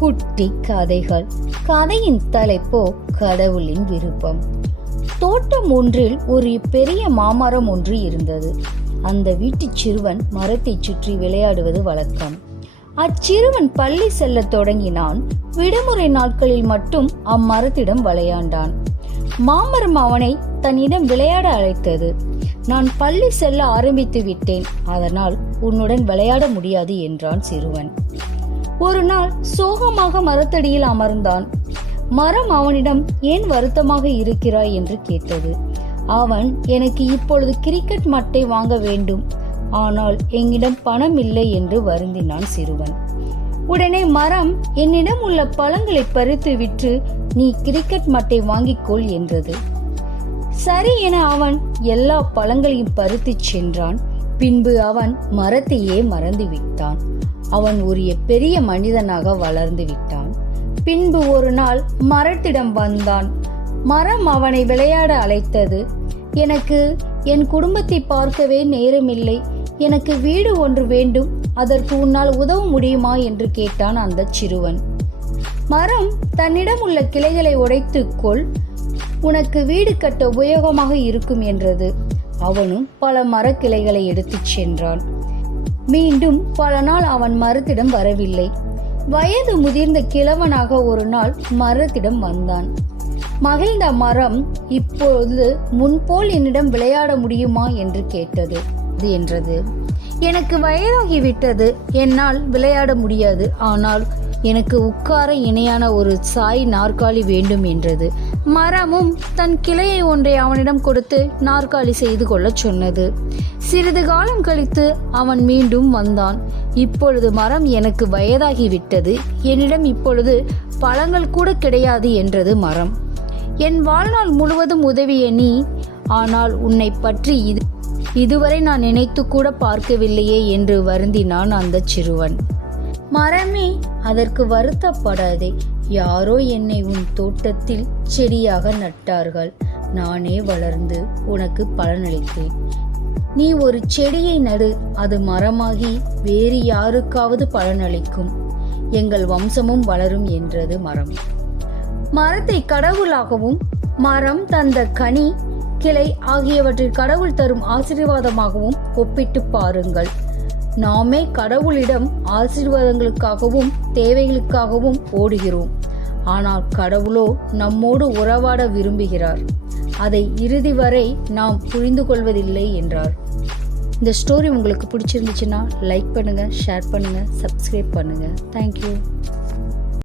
குட்டி கதைகள். கதையின் தலைப்போ கடவுளின் விருப்பம். தோட்டம் ஒன்றில் ஒரு பெரிய மாமரம் ஒன்று இருந்தது. அந்த வீட்டு சிறுவன் மரத்தை சுற்றி விளையாடுவது வழக்கம். அச்சிறுவன் பள்ளி செல்ல தொடங்கினான். விடுமுறை நாட்களில் மட்டும் அம்மரத்திடம் விளையாண்டான். மாமரம் அவனை தன்னிடம் விளையாட அழைத்தது. நான் பள்ளி செல்ல ஆரம்பித்து விட்டேன், அதனால் உன்னுடன் விளையாட முடியாது என்றான் சிறுவன். ஒரு நாள் சோகமாக மரத்தடியில் அமர்ந்தான். மரம் அவனிடம் ஏன் வருத்தமாக இருக்கிறாய் என்று கேட்டது. அவன், எனக்கு இப்பொழுது கிரிக்கெட் மட்டை வாங்க வேண்டும், ஆனால் என்னிடம் பணம் இல்லை என்று வருந்தினான் சிறுவன். உடனே மரம், என்னிடம் உள்ள பழங்களை பறித்து விற்று நீ கிரிக்கெட் மட்டை வாங்கிக்கொள் என்றது. சரி என அவன் எல்லா பழங்களையும் பறித்து சென்றான். பின்பு அவன் மரத்தையே மறந்து விட்டான். அவன் ஒரு பெரிய மனிதனாக வளர்ந்து விட்டான். பின்பு ஒரு நாள் மரத்திடம் வந்தான். மரம் அவனை விளையாட அழைத்தது. எனக்கு என் குடும்பத்தை பார்க்கவே நேரமில்லை, எனக்கு வீடு ஒன்று வேண்டும், அதற்கு உன்னால் உதவ முடியுமா என்று கேட்டான் அந்த சிறுவன். மரம், தன்னிடம் உள்ள கிளைகளை உடைத்துக்கொள், உனக்கு வீடு கட்ட உபயோகமாக இருக்கும் என்றது. அவனும் பல மரக்கிளைகளை எடுத்துச் சென்றான். மீண்டும் பல நாள் அவன் மரத்திடம் வரவில்லை. வயது முதிர்ந்த கிழவனாக ஒரு நாள் மரத்திடம் வந்தான். மகிழ்ந்த மரம், இப்பொழுது முன்போல் என்னிடம் விளையாட முடியுமா என்று கேட்டது. என்றது, எனக்கு வயதாகிவிட்டது, என்னால் விளையாட முடியாது, ஆனால் எனக்கு உட்கார இணையான ஒரு சாய் நாற்காலி வேண்டும் என்றது. மரமும் தன் கிளையை ஒன்றை அவனிடம் கொடுத்து நாற்காலி செய்து கொள்ள சொன்னது. சிறிது காலம் கழித்து அவன் மீண்டும் வந்தான். இப்பொழுது மரம், எனக்கு வயதாகிவிட்டது, என்னிடம் இப்பொழுது பழங்கள் கூட கிடையாது என்றது மரம். என் வாழ்நாள் முழுவதும் உதவிய நீ, ஆனால் உன்னை பற்றி இதுவரை நான் நினைத்து கூட பார்க்கவில்லையே என்று வருந்தினான் அந்த சிறுவன். மரமே, அதற்கு வருத்தப்படாதே, யாரோ என்னை உன் தோட்டத்தில் செடியாக நட்டார்கள், நானே வளர்ந்து உனக்கு பலனளித்தேன். நீ ஒரு செடியை நடு, அது மரமாகி வேறு யாருக்காவது பலனளிக்கும், எங்கள் வம்சமும் வளரும் என்றது மரம். மரத்தை கடவுளாகவும் மரம் தந்த கனி, கிளை ஆகியவற்றில் கடவுள் தரும் ஆசீர்வாதமாகவும் ஒப்பிட்டு பாருங்கள். நாமே கடவுளிடம் ஆசீர்வாதங்களுக்காகவும் தேவைகளுக்காகவும் ஓடுகிறோம், ஆனால் கடவுளோ நம்மோடு உறவாட விரும்புகிறார், அதை இறுதி வரை நாம் புரிந்து கொள்வதில்லை என்றார். இந்த ஸ்டோரி உங்களுக்கு பிடிச்சிருந்துச்சுன்னா லைக் பண்ணுங்க, ஷேர் பண்ணுங்க, சப்ஸ்கிரைப் பண்ணுங்க. தேங்க்யூ.